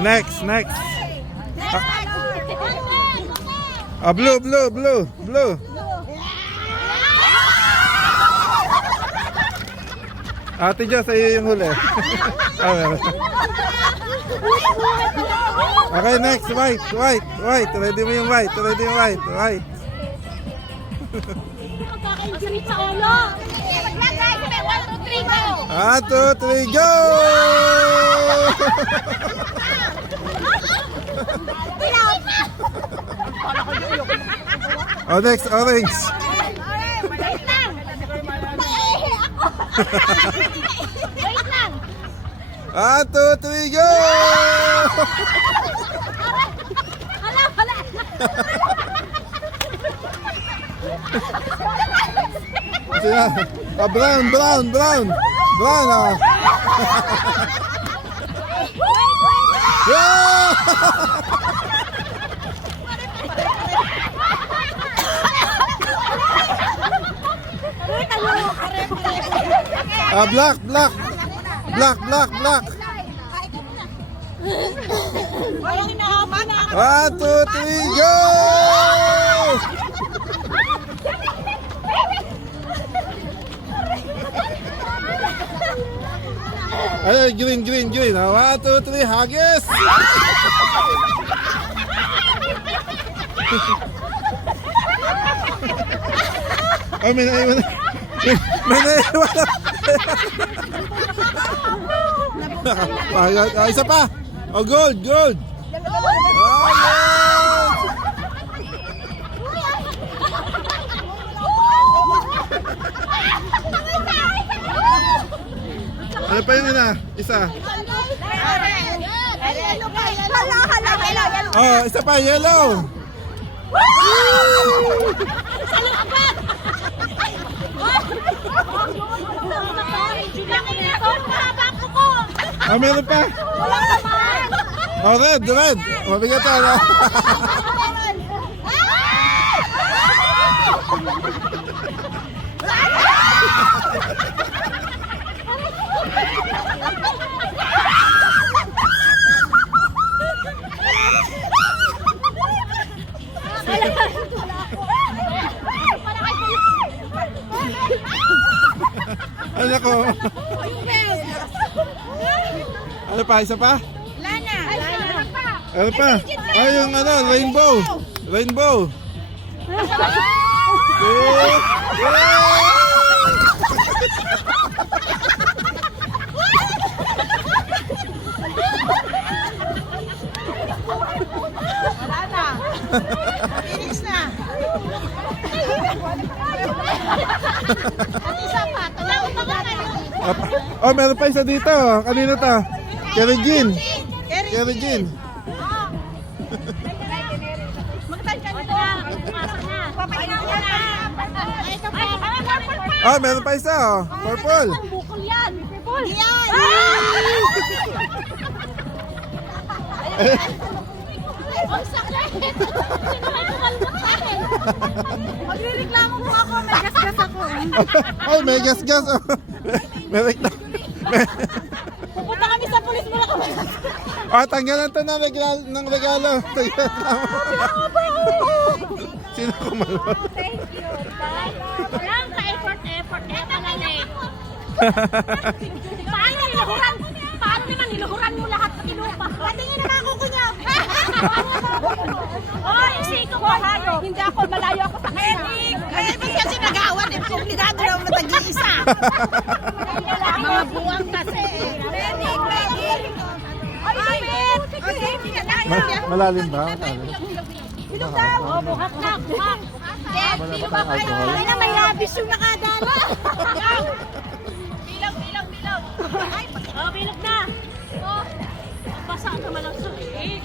Next. Blue. Ate Diyos, sa'yo yung huli. Okay, next. White. Ready mo yung white. White. Magkakainsirit sa ulo. Maglagay. 1, 2, 3, go. 1, 2, 3, go! Oh, next, orange. Wait lang. Maiihi ako. Wait lang. 1, 2, 3, go! Hala. Sina? Brown. Brown, ah. Yeah! Black. Walang hinahapan na. 1, 2, 3, go! Ay, green. 1, 2, 3, hagis! Ay, may naiwan na. Isa pa. Oh, gold. Oh, yes! Ano pa yun na? Isa. Oh, isa pa, yellow. Oh, meron pa. Oh, red. Mabigat na. Ano ko? Ano pa? Isa pa? Lana. Ano pa? Ay, yung rainbow. Wala na. Finish na. At isa pa. Oh, meron pa isa dito. Kanino to? Kerry Jean. Oh, meron pa isa. Purple. Bukol yan. Purple. Yan. Ang sakit. Sino may kumalbot sa akin? Magrereklamo po ako. May gasgas ako. Oh, may gas. May reklamo. Pupunta kami sa pulis mo na kami. Oh, tanggalan to ng regalo. Sino kumalbot? Thank you. Walang ka-effort lang eh. Paano naman niluhuran mo lahat pati lupa? Patingin naman ako kunya. Oy, siko mo hayo. Hindi ako, malayo ako sa kanya. Ba't kasi nag-aawat eh? Komplikado lang na tag-iisa. Mga buwang kasi eh. Malalim ba? Bilog daw. Oh, buhak na, buhak. Bilog ba kayo? Ay na, may labis yung nakadala. Bilog. Ay, bilog na. Oh, basa naman ang sulit.